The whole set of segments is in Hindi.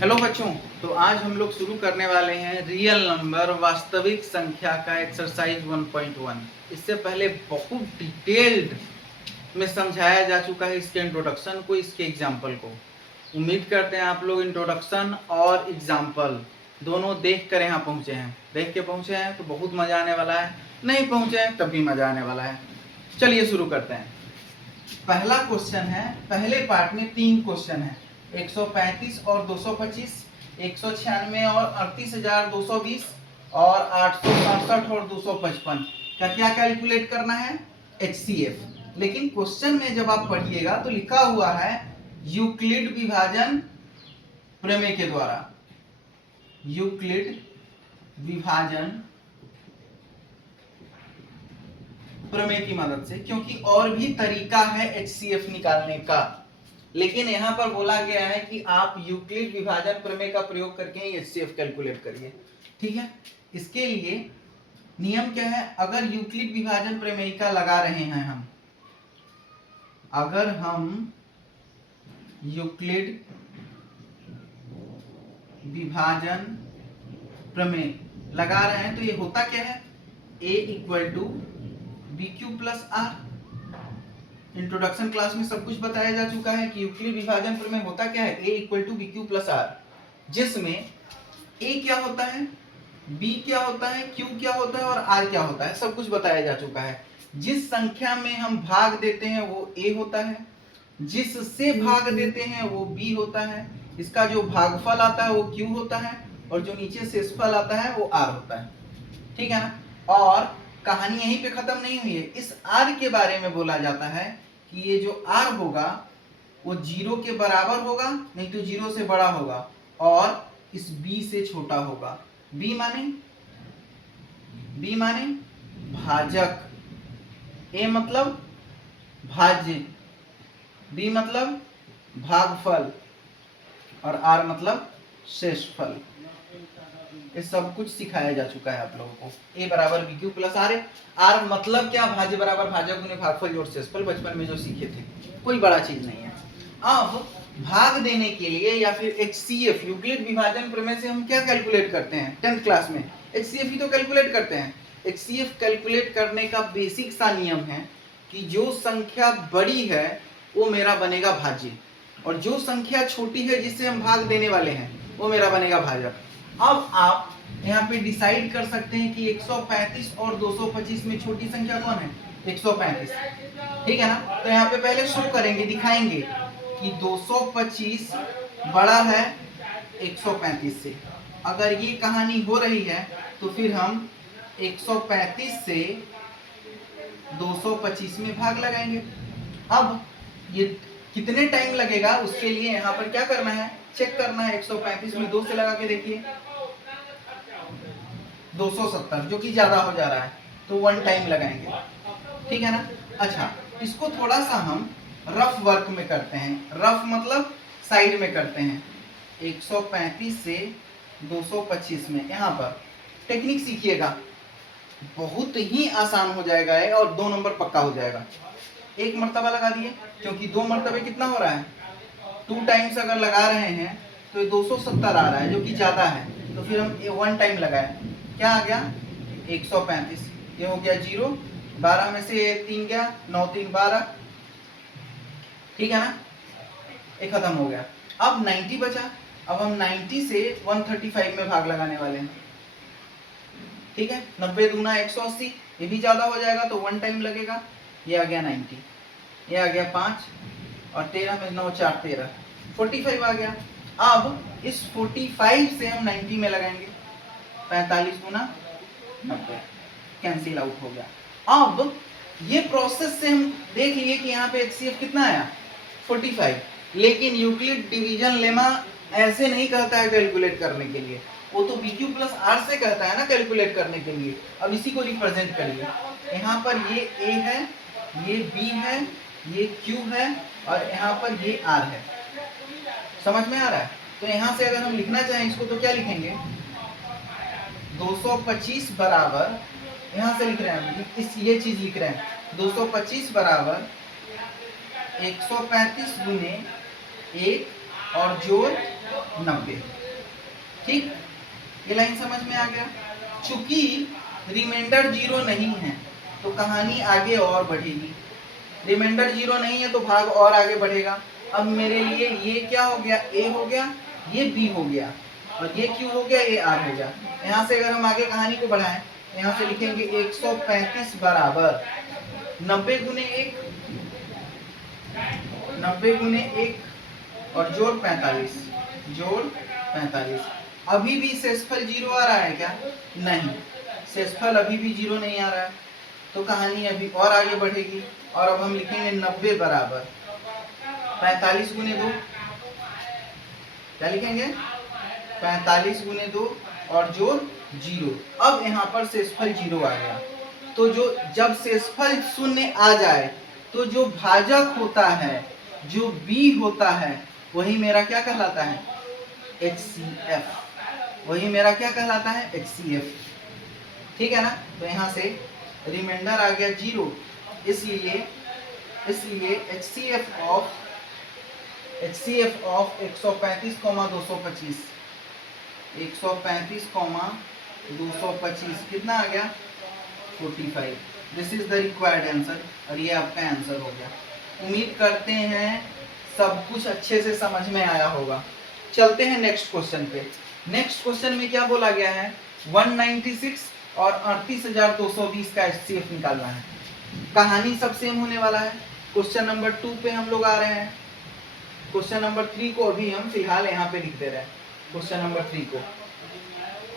हेलो बच्चों, तो आज हम लोग शुरू करने वाले हैं रियल नंबर वास्तविक संख्या का एक्सरसाइज 1.1। इससे पहले बहुत डिटेल्ड में समझाया जा चुका है इसके इंट्रोडक्शन को, इसके एग्जाम्पल को। उम्मीद करते हैं आप लोग इंट्रोडक्शन और एग्जाम्पल दोनों देख कर यहाँ पहुँचे हैं। देख के पहुँचे हैं तो बहुत मज़ा आने वाला है, नहीं पहुँचे हैं तब भी मज़ा आने वाला है। चलिए शुरू करते हैं। पहला क्वेश्चन है, पहले पार्ट में 3 क्वेश्चन है, 135 और 225, 196 और 38,220 और 867 और 255 का क्या कैलकुलेट करना है? HCF। लेकिन क्वेश्चन में जब आप पढ़िएगा तो लिखा हुआ है यूक्लिड विभाजन प्रमेय के द्वारा। यूक्लिड विभाजन प्रमेय की मदद से, क्योंकि और भी तरीका है HCF निकालने का, लेकिन यहाँ पर बोला गया है कि आप यूक्लिड विभाजन प्रमेय का प्रयोग करके ही HCF कैलकुलेट करिए। ठीक है, इसके लिए नियम क्या है? अगर यूक्लिड विभाजन प्रमेय का लगा रहे हैं हम, अगर हम यूक्लिड विभाजन प्रमेय लगा रहे हैं तो ये होता क्या है? A = BQ + R। Introduction class में सब कुछ बताया जा चुका है कि यूक्लिड विभाजन प्रमेय होता क्या है? A = BQ + R, जिसमें A क्या होता है, B क्या होता है, Q क्या होता है और R क्या होता है, सब कुछ बताया जा चुका है। जिस संख्या में हम भाग देते हैं वो A होता है, जिससे भाग देते हैं वो B होता है, इसका जो भागफल आता है वो Q होता है और जो नीचे शेषफल आता है वो R होता है। ठीक है ना? और कहानी यहीं पे खत्म नहीं हुई है। इस R के बारे में बोला जाता है कि ये जो R होगा वो 0 के बराबर होगा, नहीं तो 0 से बड़ा होगा, और इस B से छोटा होगा। B माने भाजक, A मतलब भाज्य, B मतलब भागफल और R मतलब शेषफल। ये सब कुछ सिखाया जा चुका है आप लोगों को। A = BQ + R है। R मतलब क्या? भाज्य बराबर भाजक गुने भागफल जोड़ शेषफल, बचपन में जो सीखे थे, कोई बड़ा चीज नहीं है। अब भाग देने के लिए या फिर HCF यूक्लिड विभाजन प्रमेय से हम क्या कैलकुलेट करते हैं? 10th क्लास में HCF ही तो कैलकुलेट करते हैं। HCF कैलकुलेट करने का बेसिक सा नियम है कि जो संख्या बड़ी है वो मेरा बनेगा भाज्य, और जो संख्या छोटी है जिससे हम भाग देने वाले हैं वो मेरा बनेगा भाजक। अब आप यहाँ पे डिसाइड कर सकते हैं कि 135 और 225 में छोटी संख्या कौन है? 135। ठीक है ना? तो यहाँ पे पहले शो करेंगे, दिखाएंगे कि 225 बड़ा है 135 से। अगर ये कहानी हो रही है तो फिर हम 135 से 225 में भाग लगाएंगे। अब ये कितने टाइम लगेगा उसके लिए यहाँ पर क्या करना है? चेक करना है। 135 में 2 से लगा के देखिए, 270, जो कि ज्यादा हो जा रहा है, तो 1 टाइम लगाएंगे। ठीक है ना? अच्छा, इसको थोड़ा सा हम रफ वर्क में करते हैं। रफ मतलब साइड में करते हैं। 135 से 225 में यहाँ पर टेक्निक सीखिएगा, बहुत ही आसान हो जाएगा है और 2 नंबर पक्का हो जाएगा। 1 मर्तबा लगा दिए, क्योंकि 2 मर्तबे कितना हो रहा है? 2 टाइम्स अगर लगा रहे हैं तो 270 आ रहा है, जो कि ज्यादा है, तो फिर हम 1 टाइम लगाए, क्या आ गया? 135। ये हो गया 0, 12 में से 3 गया, 9 3 12। ठीक है ना? ये खत्म हो गया। अब 90 बचा। अब हम 90 से 135 में भाग लगाने वाले हैं। ठीक है, 90 दूना 180, ये भी ज्यादा हो जाएगा तो 1 टाइम लगेगा। ये आ गया 90, ये आ गया 5 और 13 में 9 4 13, 45 आ गया। अब इस 45 से हम 90 में लगाएंगे, 45 गुना 90, कैंसिल आउट हो गया। अब ये प्रोसेस से हम देख लिए कि यहाँ पे HCF कितना आया? 45। लेकिन यूक्लिड डिवीजन लेमा ऐसे नहीं कहता है कैलकुलेट करने के लिए, वो तो BQ + R से कहता है ना कैलकुलेट करने के लिए। अब इसी को रिप्रेजेंट करिए। यहाँ पर ये A है, ये B है, ये Q है और यहाँ पर ये R है। समझ में आ रहा है? तो यहाँ से अगर हम लिखना चाहें इसको तो क्या लिखेंगे? 225 बराबर, यहाँ से लिख रहे हैं हम, इस ये चीज लिख रहे हैं, 225 बराबर 135 गुने 1 और जोड़ 90। ठीक, ये लाइन समझ में आ गया। चूंकि रिमाइंडर 0 नहीं है तो कहानी आगे और बढ़ेगी। रिमाइंडर 0 नहीं है तो भाग और आगे बढ़ेगा। अब मेरे लिए ये क्या हो गया, ए हो गया, ये बी हो गया, और ये क्यू हो गया, ये आर हो गया। यहाँ से अगर हम आगे कहानी को बढ़ाएं, यहाँ से लिखेंगे 135 बराबर 90 गुने 1, 90 गुने 1 और जोड़ 45, जोड़ 45। अभी भी शेषफल 0 आ रहा है क्या? नहीं, शेषफल अभी भी 0 नहीं आ रहा है, तो कहानी अभी और आगे बढ़ेगी। और अब हम लिखेंगे 90 बराबर 45 गुने 2, क्या लिखेंगे? 45 गुने 2 और जोड़ 0। अब यहाँ पर शेषफल 0 आ गया, तो जो जब शेषफल 0 आ जाए तो जो भाजक होता है, जो b होता है, वही मेरा क्या कहलाता है? HCF। वही मेरा क्या कहलाता है? HCF। ठीक है ना? तो यहाँ से रिमाइंडर आ गया 0, इसलिए HCF ऑफ 135,225, 135,225 कितना आ गया? 45। This is the required answer, और ये आपका आंसर हो गया। उम्मीद करते हैं सब कुछ अच्छे से समझ में आया होगा। चलते हैं नेक्स्ट क्वेश्चन पे। नेक्स्ट क्वेश्चन में क्या बोला गया है? 196 और 38,220 का HCF निकालना है। कहानी सब सेम होने वाला है। क्वेश्चन नंबर 2 पे हम लोग आ रहे हैं। क्वेश्चन नंबर 3 को अभी हम फिलहाल यहाँ पे लिख दे रहे हैं। क्वेश्चन नंबर 3 को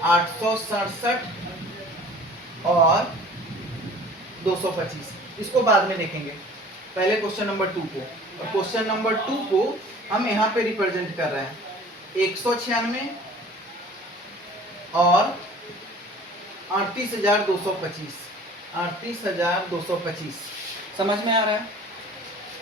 867 और 225, इसको बाद में देखेंगे, पहले क्वेश्चन नंबर 2 को। और क्वेश्चन नंबर 2 को हम यहाँ पे रिप्रेजेंट कर रहे हैं 196 और 38,225, 38,225 समझ में आ रहा है।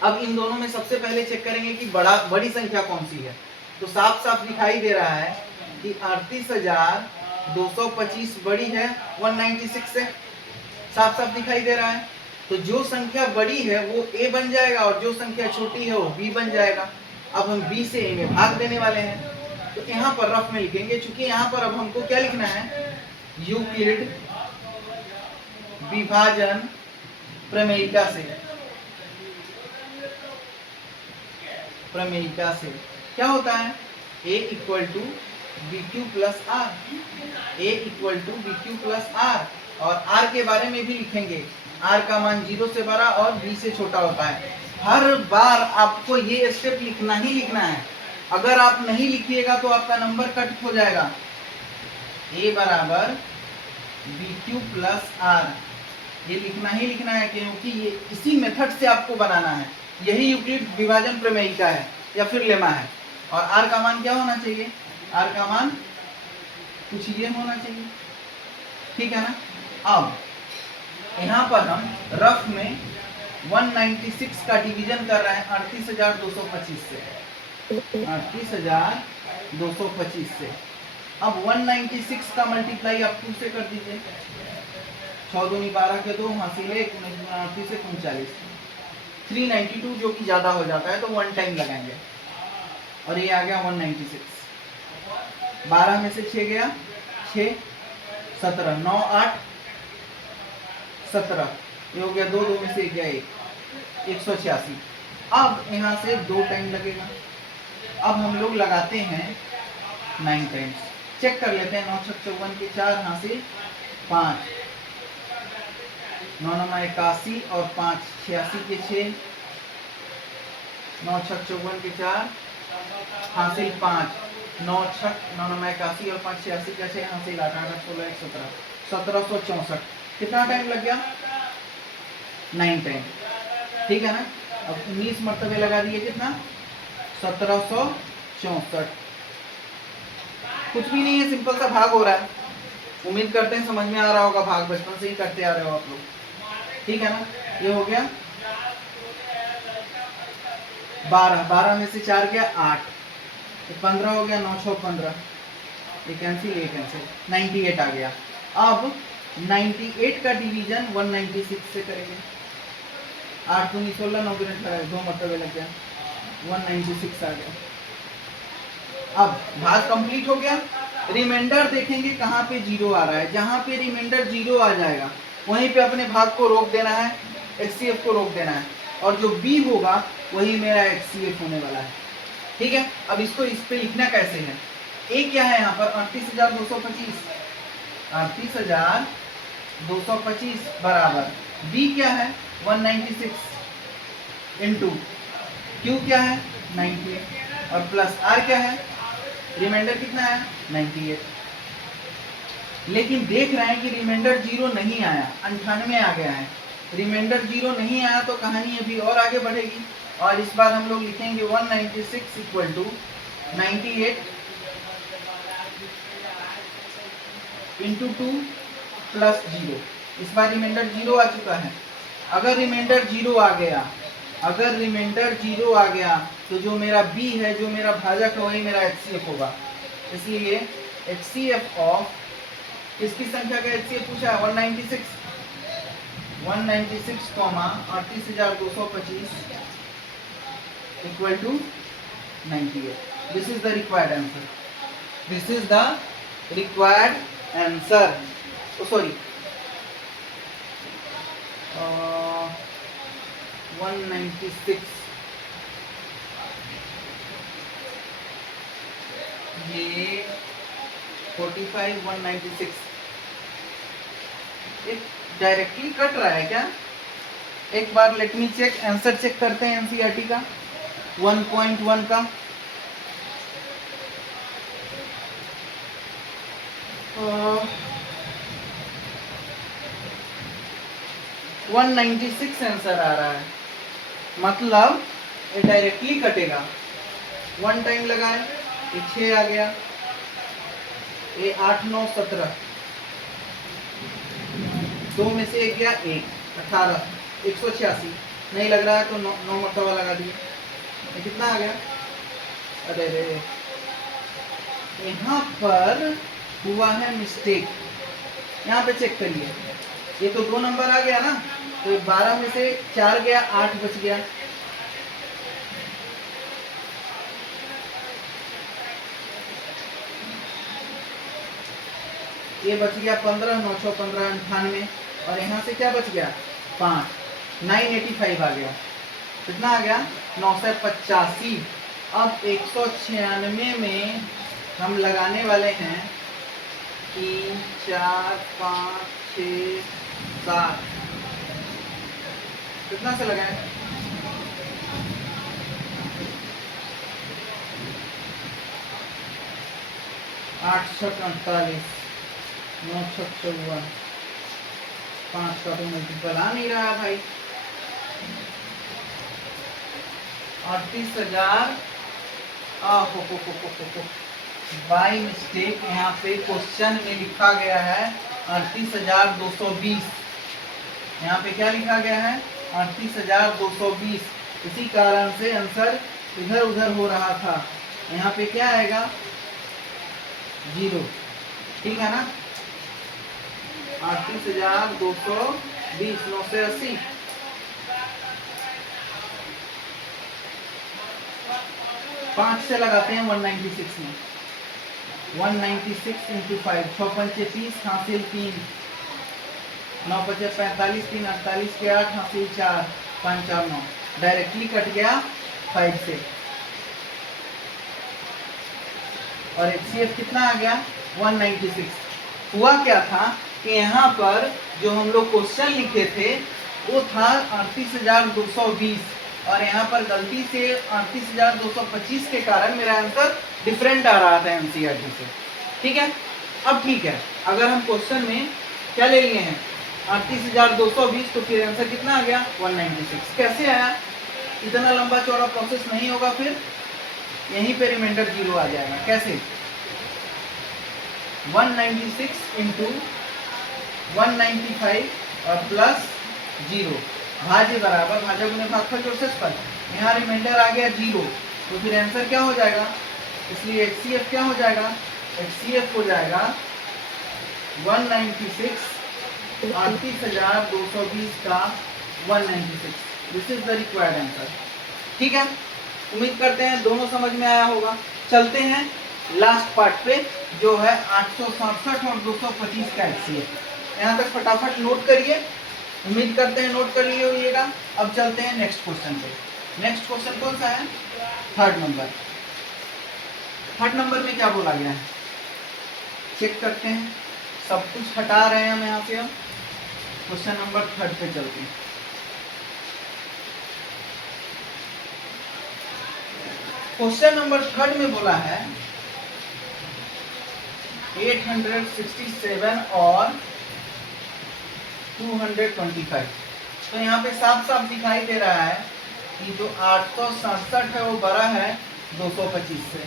अब इन दोनों में सबसे पहले चेक करेंगे कि बड़ी संख्या कौन सी है। तो साफ साफ दिखाई दे रहा है कि 38,225 बड़ी है 196 से, साफ साफ दिखाई दे रहा है। तो जो संख्या बड़ी है वो a बन जाएगा और जो संख्या छोटी है वो b बन जाएगा। अब हम b से a में भाग देने वाले हैं, तो यहाँ पर रफ में लिखेंगे, क्योंकि यहाँ पर अब हमको क्या लिखना है? यूक्लिड विभाजन प्रमेयिका से। प्रमेयिका से क्या होता है? a equal to B Q plus R, a equal to B Q plus R. और r के बारे में भी लिखेंगे, r का मान 0 से बड़ा और b से छोटा होता है। हर बार आपको ये स्टेप लिखना ही लिखना है। अगर आप नहीं लिखिएगा तो आपका नंबर कट हो जाएगा। a बराबर बी क्यू प्लस आर, ये लिखना ही लिखना है, क्योंकि ये इसी मेथड से आपको बनाना है। यही यूक्लिड विभाजन प्रमेयिका है या फिर लेमा है। और r का मान क्या होना चाहिए? r का मान कुछ ये होना चाहिए, ठीक है ना। अब यहाँ पर हम रफ में 196 का डिवीजन कर रहे हैं 38,225 से, 38,225 से। अब 196 का मल्टीप्लाई आप 2 से कर दीजिए, 6 दूनी 12 के 2 हासिल 1, 38 से 39, 392 जो कि ज्यादा हो जाता है तो 1 टाइम लगाएंगे। और ये आ गया 196, 12 में से 6 गया 6, 17, 9 8 17, ये हो गया 2, 2 में से गया 1, 186। अब यहाँ से 2 टाइम लगेगा। अब हम लोग लगाते हैं 9 टाइम्स, चेक कर लेते हैं। 9 6 54 के 4 हासिल 5, 9 9 81 और 5 86 के 6, 9 6 54 के 4 हासिल 5, 9 6 9 9 81 और 5 86 का 6 हासिल 8 8 16 1 17, 1764। कितना टाइम लग गया? 9 टाइम, ठीक है ना। अब 19 मरतबे लगा दिए, कितना? 1764। कुछ भी नहीं है, सिंपल सा भाग हो रहा है। उम्मीद करते हैं समझ में आ रहा होगा, भाग बचपन से ही करते आ रहे हो आप लोग, ठीक है ना। ये हो गया 12, 12 में से 4 गया 8, तो 15 हो गया, 9 6 15, ये कैंसिल 98 आ गया। अब 98 का डिवीजन 196 से करेंगे। 8 दूनी 16, 9 दूनी 18, 2 मरतबे लग गया, 196 आ गया। अब भाग कंप्लीट हो गया। रिमाइंडर देखेंगे कहाँ पे जीरो आ रहा है, जहाँ पे रिमाइंडर जीरो आ जाएगा वहीं पे अपने भाग को रोक देना है, HCF को रोक देना है, और जो B होगा वही मेरा HCF होने वाला है। ठीक है, अब इसको इस पे लिखना कैसे है, A क्या है यहाँ पर 38,225, 38,225 बराबर B क्या है 196 इंटू Q क्या है 98 और प्लस R क्या है, रिमाइंडर कितना है 98। लेकिन देख रहे हैं कि रिमाइंडर जीरो नहीं आया, 98 आ गया है। रिमाइंडर जीरो नहीं आया तो कहानी अभी और आगे बढ़ेगी, और इस बार हम लोग लिखेंगे 196 इक्वल टू 98 इंटू 2 प्लस 0। इस बार रिमाइंडर जीरो आ चुका है। अगर रिमाइंडर जीरो आ गया, अगर रिमाइंडर जीरो आ गया तो जो मेरा B है, जो मेरा भाजक है, वही मेरा HCF होगा। इसलिए HCF ऑफ किसकी संख्या का HCF पूछा है 196, 196 comma 38,225 equal to 98। This is the required answer, this is the required answer. Sorry 196 ये 45 196 एक डायरेक्टली कट रहा है क्या? एक बार let me check, answer check करते हैं एनसीईआरटी का 1.1 का। 196 आंसर आ रहा है, मतलब ये डायरेक्टली कटेगा। 1 टाइम लगाए, ये 6 आ गया, ये 8 9 17, 2 में से 1 गया 1, 18, 186 नहीं लग रहा है तो 9 मरतबा लगा दिए, ये कितना आ गया? अरे रे, यहाँ पर हुआ है मिस्टेक, यहाँ पे चेक करिए। ये तो 2 नंबर आ गया ना, तो 12 में से 4 गया, 8 बच गया। ये बच गया 15, 9 6 15 98, और यहाँ से क्या बच गया 5, 985 आ गया। कितना आ गया 985। अब 196 में हम लगाने वाले हैं 3 4 5 6 7, कितना से लगाए 8 6 48, 9 6 54, 5 का तो मल्टीपल आ नहीं रहा भाई। 38,000 बाय मिस्टेक यहाँ पे क्वेश्चन में लिखा गया है 38,220। यहाँ पे क्या लिखा गया है 38,220, इसी कारण से आंसर इधर उधर हो रहा था। यहाँ पे क्या आएगा 0, ठीक है ना। 38,220 9 से 80, 5 से लगाते हैं 196 में, 196 इंटू 5, 6 पंचे 30 हासिल 3, 9 पचे 45, 3 48 के 8 हासिल 4, 5 4 9, डायरेक्टली कट गया 5 से। और HCF कितना आ गया 196। हुआ क्या था कि यहाँ पर जो हम लोग क्वेश्चन लिखे थे वो था 38,220, और यहाँ पर गलती से 38,225 के कारण मेरा आंसर डिफरेंट आ रहा था एनसीईआरटी से। ठीक है, अब ठीक है, अगर हम क्वेश्चन में क्या ले लिए हैं 38,220, तो फिर आंसर कितना आ गया 196। कैसे आया? इतना लंबा चौड़ा प्रोसेस नहीं होगा, फिर यहीं पे रिमाइंडर 0 आ जाएगा। कैसे 196 इंटू 195 और प्लस 0, भाज्य बराबर भाजक गुणे भागफल जोड़ पर, यहाँ रिमाइंडर आ गया 0, तो फिर आंसर क्या हो जाएगा? इसलिए HCF क्या हो जाएगा? HCF हो जाएगा 196, 38,220 का 196। This is the required answer. ठीक है, उम्मीद करते हैं दोनों समझ में आया होगा। चलते हैं लास्ट पार्ट पे, जो है 867 और 225 का HCF। यहाँ तक फटाफट नोट करिए, उम्मीद करते हैं नोट कर लिए होइएगा। अब चलते हैं नेक्स्ट क्वेश्चन पे। नेक्स्ट क्वेश्चन कौन सा है? Third number. थर्ड नंबर में क्या बोला गया है चेक करते हैं। सब कुछ हटा रहे हैं हम यहाँ से। अब क्वेश्चन नंबर थर्ड पे चलते हैं। क्वेश्चन नंबर थर्ड में बोला है 867 और 225। तो यहाँ पे साफ साफ दिखाई दे रहा है कि जो 867 है वो बड़ा है 225 से,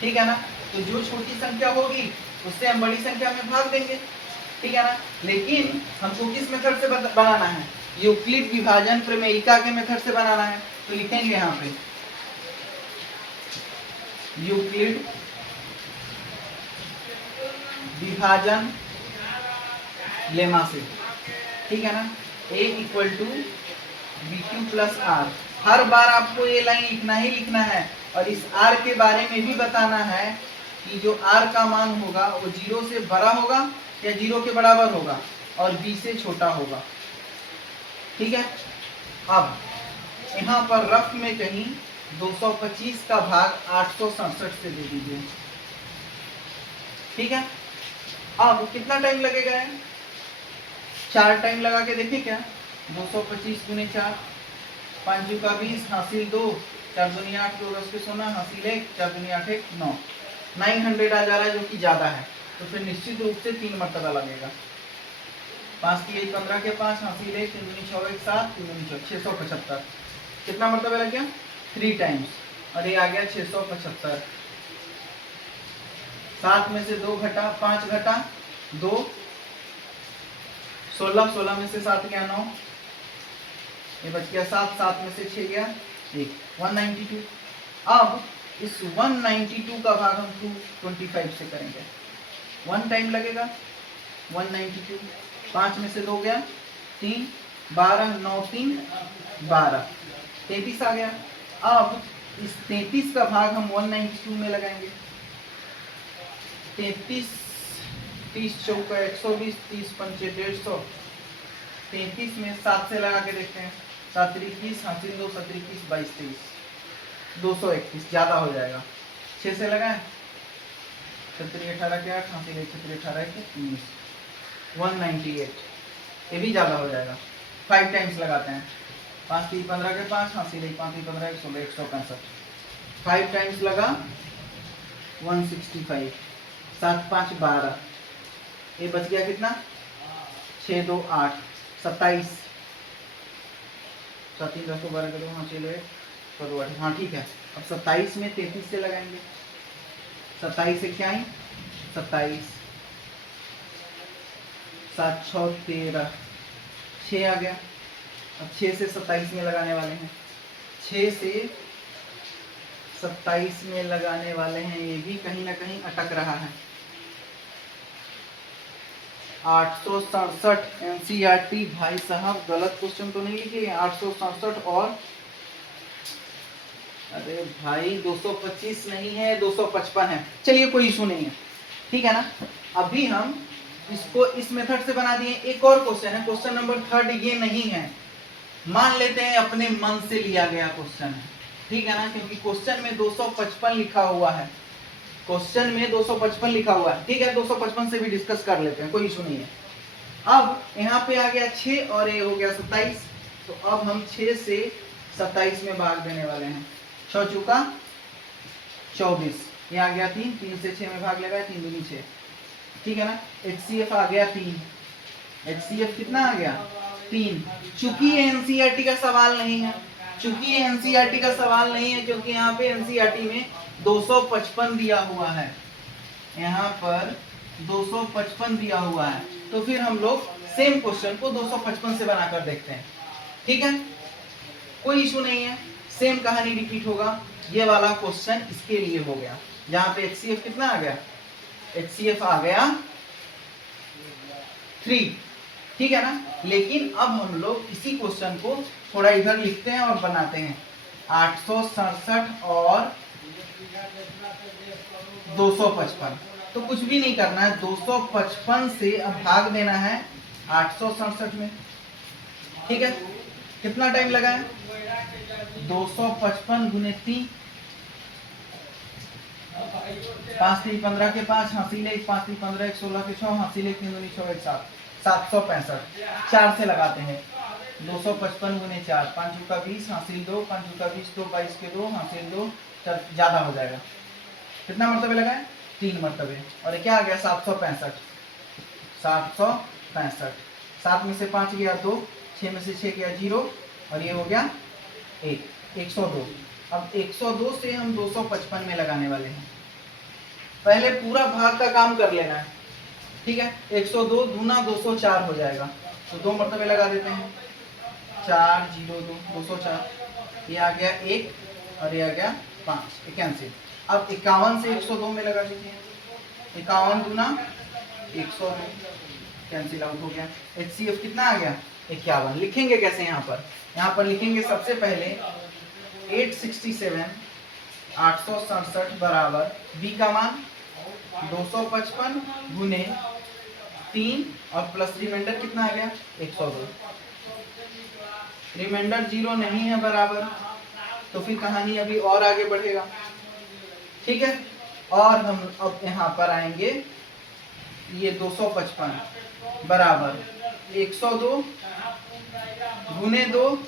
ठीक है ना। तो जो छोटी संख्या होगी उससे हम बड़ी संख्या में भाग देंगे, ठीक है ना। लेकिन हमको किस मेथड से बनाना है? यूक्लिड विभाजन प्रमेयिका के मेथड से बनाना है। तो लिखेंगे यहाँ पे यूक्लिड विभाजन लेमा से, ठीक है ना। A equal to BQ plus R। हर बार आपको ये लाइन लिखना ही लिखना है और इस R के बारे में भी बताना है कि जो R का मान होगा वो 0 से बड़ा होगा या 0 के बराबर होगा और B से छोटा होगा, ठीक है। अब यहाँ पर रफ में कहीं 225 का भाग 867 से दे दीजिए, ठीक है। अब कितना टाइम लगेगा? 4 टाइम लगा के देखिए क्या। 225 गुने 4, 5 का 20, हासिल 2, 4 दुनिया 8, 2 10 के 16, हासिल 1, 4 दुनिया 8 1 9, 900 आ जा रहा है, जो कि ज्यादा है। तो फिर निश्चित रूप से 3 मरतबा लगेगा। 5 की 1 15 के 5, हासिल 1, 3 दूनी 6 1 7, 3 दूनी 6 675। कितना मरतबा लग गया? 3 टाइम्स। और ये आ गया 675। 7 में से 2 घटा, 5 घटा 2, 16, 16 में से 7 गया 9, ये बच गया 7, 7 में से 6 गया 1, 192। अब इस 192 का भाग हम 225 से करेंगे। 1 टाइम लगेगा। 192, 5 में से 2 गया 3, 12, 9 3 12, 33 आ गया। अब इस 33 का भाग हम 192 में लगाएंगे। 33, 30 चौका 120, 30 पंचे 150, 33 में 7 से लगा के देखते हैं। 7 21, हासिल 2, 7 21, 22 23, 231 ज्यादा हो जाएगा। 6 से लगाएं, 7 18 के 8, हासिल 1, 7 18 के 19, 198, ये भी ज्यादा हो जाएगा। 5 टाइम्स लगाते हैं। 5 की 15 के 5, हासिल 1, 5 की 15 16, 165। 5 टाइम्स लगा 165, 7 5 12, ये बच गया कितना? 6 2 8, 27, 7 3 10 12 करो, हाँ चलो 8, हाँ ठीक है। अब 27 में 33 से लगाएंगे। 27 से क्या है? 27, 7 6 13, 6 आ गया। अब 6 से 27 में लगाने वाले हैं। 6 से 27 में लगाने वाले हैं, ये भी कहीं ना कहीं अटक रहा है। 867 NCERT, भाई साहब गलत क्वेश्चन तो नहीं लिखे? 867 और, अरे भाई 225 नहीं है, 255 है। चलिए कोई इशू नहीं है, ठीक है ना। अभी हम इसको इस मेथड से बना दिए। एक और क्वेश्चन है, क्वेश्चन नंबर 3 ये नहीं है, मान लेते हैं अपने मन से लिया गया क्वेश्चन है, ठीक है ना, क्योंकि क्वेश्चन में 255 लिखा हुआ है। क्वेश्चन में 255 लिखा हुआ है, ठीक है। 255 से भी डिस्कस कर लेते हैं, कोई इशू नहीं है। अब यहाँ पे आ गया 6 और ये हो गया 27। तो अब हम 6 से 27 में भाग देने वाले हैं। 6 चुका 24, ये आ गया 3, 3 से 6 में भाग लगाया, 3 दूनी 6, ठीक है ना। HCF आ गया 3। HCF कितना आ गया? 3। चूंकि ये NCERT का सवाल नहीं है, चूंकि ये NCERT का सवाल नहीं है, क्योंकि यहाँ पे NCERT में 255 दिया हुआ है, यहाँ पर 255 दिया हुआ है। तो फिर हम लोग सेम क्वेश्चन को 255 से बनाकर देखते हैं, ठीक है, कोई इशू नहीं है। सेम कहानी रिपीट होगा। ये वाला क्वेश्चन इसके लिए हो गया, जहाँ पे HCF कितना आ गया? HCF आ गया 3, ठीक है ना। लेकिन अब हम लोग इसी क्वेश्चन को थोड़ा इधर लिखते हैं और बनाते हैं। 867 और 255। तो कुछ भी नहीं करना है, 255 से अब भाग देना है 867 में। ठीक है, कितना टाइम लगा है? 255 गुने 3, 5 3 15 के 5, हासिल 1, 5 3 15 1 16 के 6, हासिल 1 3 2 6 1 7, 765। 4 से लगाते हैं, 255 गुने 4, 5 का 20, हासिल 2, 5 का 20 तो 22 के 2, हासिल 2, ज्यादा हो जाएगा। कितना मरतबे लगा है? 3 मरतबे। और ये क्या आ गया? 765। 765, 7 में से 5 गया 2, 6 में से 6 गया 0, और ये हो गया 1, 102। अब 102 से हम 255 में लगाने वाले हैं। पहले पूरा भाग का काम कर लेना है। ठीक है, 102 दूना 204 हो जाएगा, तो 2 मरतबे लगा देते हैं। 4 0 2 204, ये आ गया 1 और ये आ गया 5, 81। अब 51 से 102 में लगा दीजिए, 51 दूना 102, कैंसिल आउट हो गया। HCF कितना आ गया? 51। लिखेंगे कैसे? यहाँ पर लिखेंगे सबसे पहले 867 867 बराबर बी का मान 255 गुने 3 और प्लस रिमाइंडर कितना आ गया? 102। रिमाइंडर 0 नहीं है बराबर, तो फिर कहानी अभी और आगे बढ़ेगा। ठीक है, और हम अब यहाँ पर आएंगे, ये 255 बराबर 102 गुने 2,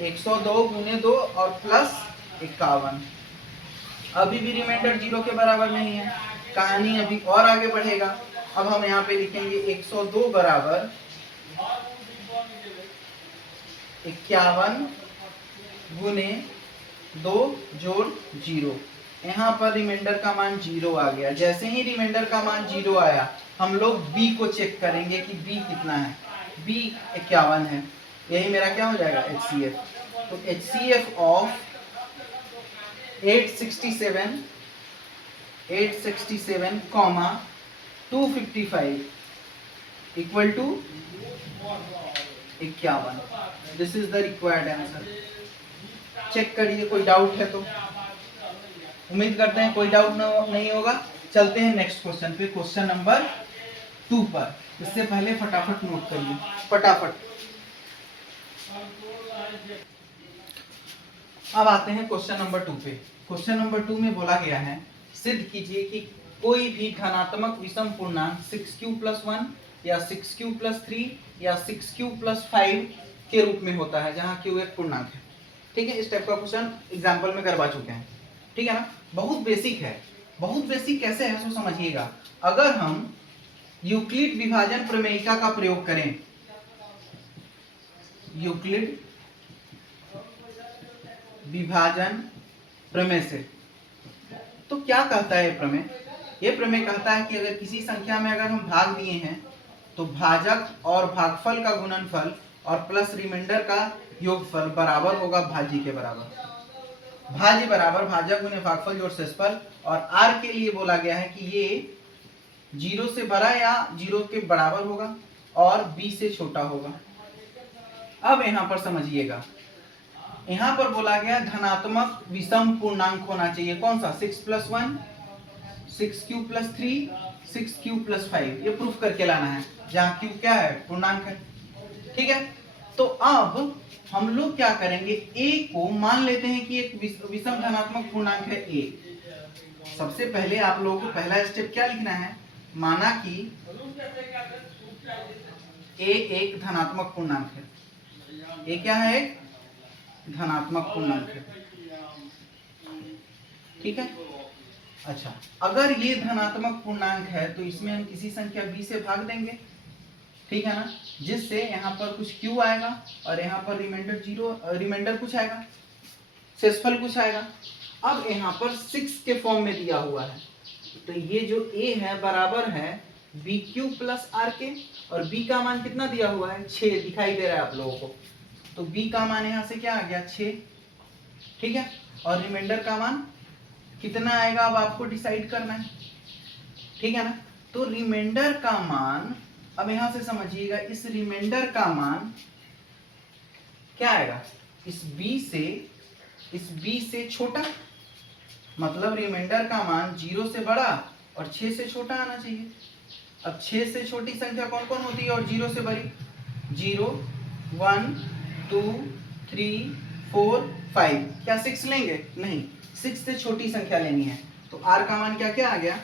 102 गुने 2 और प्लस 51। अभी भी रिमाइंडर 0 के बराबर नहीं है, कहानी अभी और आगे बढ़ेगा। अब हम यहाँ पे लिखेंगे 102 बराबर 51 गुने 2 जोड़ 0। यहाँ पर रिमाइंडर का मान 0 आ गया। जैसे ही रिमाइंडर का मान 0 आया, हम लोग b को चेक करेंगे कि b कितना है। b 51 है, यही मेरा क्या हो जाएगा? HCF। तो HCF of 867 comma 255 equal to 51। This is the required answer. Check करिए, कोई डाउट है तो। उम्मीद करते हैं कोई डाउट नहीं होगा। चलते हैं नेक्स्ट क्वेश्चन पे, क्वेश्चन नंबर 2 पर। इससे पहले फटाफट नोट करिए, फटाफट। अब आते हैं क्वेश्चन नंबर 2 पे। क्वेश्चन नंबर 2 में बोला गया है, सिद्ध कीजिए कि कोई भी धनात्मक विषम पूर्णांक 6q+1 या 6q+3 या 6q+5 के रूप में होता है, जहां q एक पूर्णांक है। ठीक है, इस टाइप का क्वेश्चन एग्जाम्पल में करवा चुके हैं। ठीक है ना, बहुत बेसिक है। बहुत बेसिक कैसे है सो समझिएगा। अगर हम यूक्लिड विभाजन प्रमेयिका का प्रयोग करें, यूक्लिड विभाजन प्रमेय से, तो क्या कहता है ये प्रमेय? ये प्रमेय कहता है कि अगर किसी संख्या में अगर हम भाग दिए हैं, तो भाजक और भागफल का गुणनफल और प्लस रिमाइंडर का योगफल बराबर होगा भाज्य के बराबर। भाज्य बराबर भाजक गुने भागफल जोड़ शेषफल। और r के लिए बोला गया है कि ये 0 से बड़ा या 0 के बराबर होगा और b से छोटा होगा। अब यहाँ पर समझिएगा, यहाँ पर बोला गया धनात्मक विषम पूर्णांक होना चाहिए। कौन सा? 6+1, 6q+3, 6q+5। ये प्रूफ करके लाना है, जहाँ q क्या है? पूर्णांक है। ठीक है, तो अब हम लोग क्या करेंगे, a को मान लेते हैं कि एक विषम धनात्मक पूर्णांक है a। सबसे पहले आप लोगों को पहला स्टेप क्या लिखना है? माना कि a एक धनात्मक पूर्णांक है। a क्या है? एक धनात्मक पूर्णांक है। ठीक है, अच्छा, अगर ये धनात्मक पूर्णांक है तो इसमें हम किसी संख्या b से भाग देंगे। ठीक है ना, जिससे यहाँ पर कुछ q आएगा और यहाँ पर रिमाइंडर 0, रिमाइंडर कुछ आएगा, शेषफल कुछ आएगा। अब यहाँ पर 6 के फॉर्म में दिया हुआ है, तो ये जो a है बराबर है bq+r के, और b का मान कितना दिया हुआ है? 6 दिखाई दे रहा है आप लोगों को। तो b का मान यहाँ से क्या आ गया? 6। ठीक है, और रिमाइंडर का मान कितना आएगा अब आपको डिसाइड करना है। ठीक है ना, तो रिमाइंडर का मान, अब यहां से समझिएगा, इस रिमाइंडर का मान क्या आएगा? इस बी से छोटा, मतलब रिमाइंडर का मान 0 से बड़ा और 6 से छोटा आना चाहिए। अब 6 से छोटी संख्या कौन कौन होती है और 0 से बड़ी? 0, 1, 2, 3, 4, 5। क्या 6 लेंगे? नहीं, 6 से छोटी संख्या लेनी है। तो r का मान क्या क्या आ गया?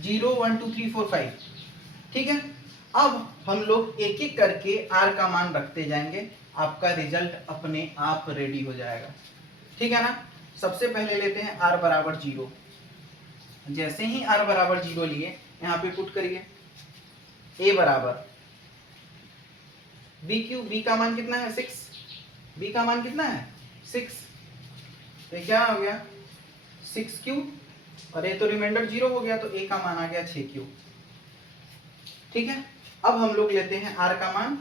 0, 1, 2, 3, 4, 5। ठीक है, अब हम लोग एक एक करके r का मान रखते जाएंगे, आपका रिजल्ट अपने आप रेडी हो जाएगा। ठीक है ना। सबसे पहले लेते हैं r बराबर 0। जैसे ही r बराबर 0 लिए, यहाँ पे पुट करिए a बराबर b क्यू, b का मान कितना है? 6। b का मान कितना है? 6। तो क्या हो गया? 6 क्यू, और ये तो रिमाइंडर 0 हो गया, तो a का मान आ गया 6 क्यू। ठीक है, अब हम लोग लेते हैं r का मान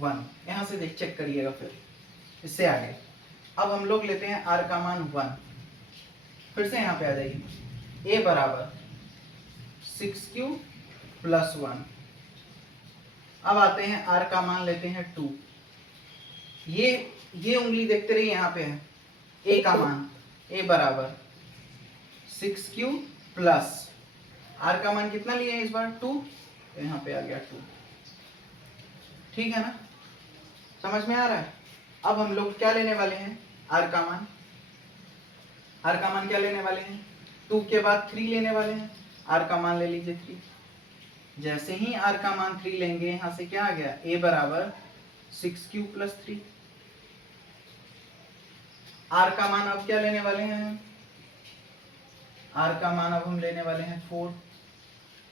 1। यहां से देख चेक करिएगा, फिर इससे आगे अब हम लोग लेते हैं r का मान 1। फिर से यहाँ पे आ जाइए, a बराबर 6q प्लस 1। अब आते हैं r का मान लेते हैं 2। ये उंगली देखते रहिए, यहाँ पे है a का मान, a बराबर 6q प्लस r का मान कितना लिए हैं इस बार? 2। तो यहाँ पे आ गया 2। ठीक है ना, समझ में आ रहा है? अब हम लोग क्या लेने वाले हैं? r का मान। r का मान क्या लेने वाले हैं? 2 के बाद 3 लेने वाले हैं। r का मान ले लीजिए 3। जैसे ही r का मान 3 लेंगे, यहां से क्या आ गया? a बराबर 6q प्लस 3। r का मान अब क्या लेने वाले हैं? r का मान अब हम लेने वाले हैं 4।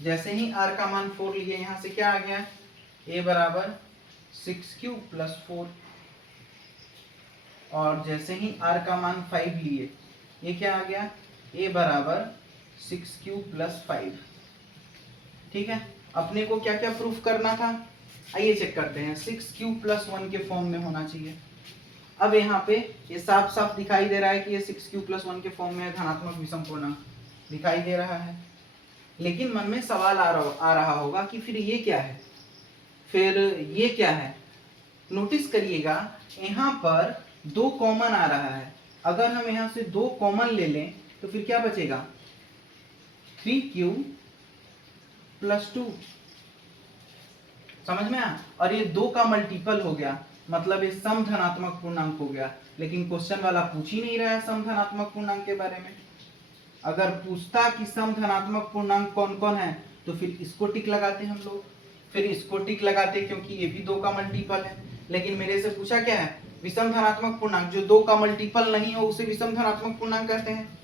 जैसे ही r का मान 4 लिए, यहां से क्या आ गया? a बराबर 6q प्लस 4। और जैसे ही r का मान 5 लिए, ये क्या आ गया? a बराबर 6q प्लस 5। ठीक है, अपने को क्या क्या प्रूफ करना था? आइए चेक करते हैं। 6q प्लस 1 के फॉर्म में होना चाहिए। अब यहाँ पे ये साफ साफ दिखाई दे रहा है कि ये 6q प्लस 1 के फॉर्म में धनात्मक विषम पूर्णांक दिखाई दे रहा है। लेकिन मन में सवाल आ रहा होगा कि फिर ये क्या है, फिर ये क्या है? नोटिस करिएगा, यहाँ पर 2 कॉमन आ रहा है। अगर हम यहाँ से 2 कॉमन ले लें तो फिर क्या बचेगा? 3q plus 2। समझ में आया? और ये 2 का मल्टीपल हो गया, मतलब ये सम धनात्मक पूर्णांक हो गया। लेकिन क्वेश्चन वाला पूछ ही नहीं रहा है सम धनात्मक पूर्णांक के बारे में। अगर पूछता कि सम धनात्मक पूर्णांक कौन कौन है, तो फिर इसको टिक लगाते हम लोग, फिर इसको टिक लगाते क्योंकि ये भी 2 का मल्टीपल है। लेकिन मेरे से पूछा क्या है? विषम धनात्मक पूर्णांक। जो 2 का मल्टीपल नहीं हो उसे विषम धनात्मक पूर्णांक कहते हैं।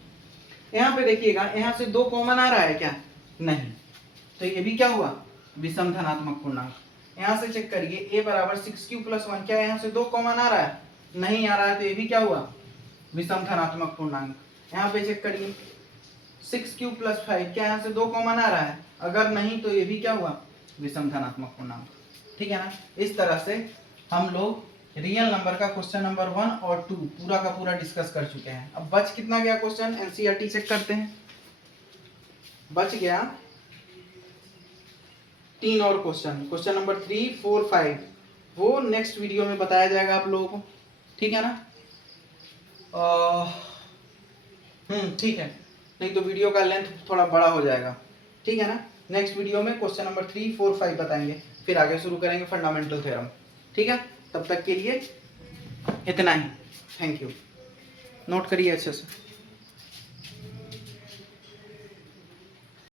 यहाँ पे देखिएगा, यहाँ से 2 कॉमन आ रहा है क्या? नहीं, तो ये भी क्या हुआ? विषम धनात्मक पूर्णांक। यहाँ से चेक करिए, a बराबर 6q प्लस 1, क्या यहाँ से 2 कॉमन आ रहा है? नहीं आ रहा है, तो ये भी क्या हुआ? विषम धनात्मक पूर्णांक। यहाँ पे चेक करिए, 6q प्लस 5, क्या यहाँ से 2 कॉमन आ रहा है? अगर नहीं तो ये भी क्या हुआ? विषम धनात्मक पूर्णांक। ठीक है ना। इस तरह से हम लोग रियल नंबर का क्वेश्चन नंबर 1 और 2 पूरा का पूरा डिस्कस कर चुके हैं। अब बच कितना गया क्वेश्चन? एनसीईआरटी चेक करते हैं। बच गया 3 और क्वेश्चन, क्वेश्चन नंबर 3, 4, 5। वो नेक्स्ट वीडियो में बताया जाएगा आप लोगों को। ठीक है ना। ठीक है, नहीं तो वीडियो का लेंथ थोड़ा बड़ा हो जाएगा। ठीक है ना। नेक्स्ट वीडियो में क्वेश्चन नंबर 3, 4, 5 बताएंगे, फिर आगे शुरू करेंगे फंडामेंटल थ्योरम। ठीक है, तब तक के लिए इतना ही। Thank you. नोट करिए अच्छे से।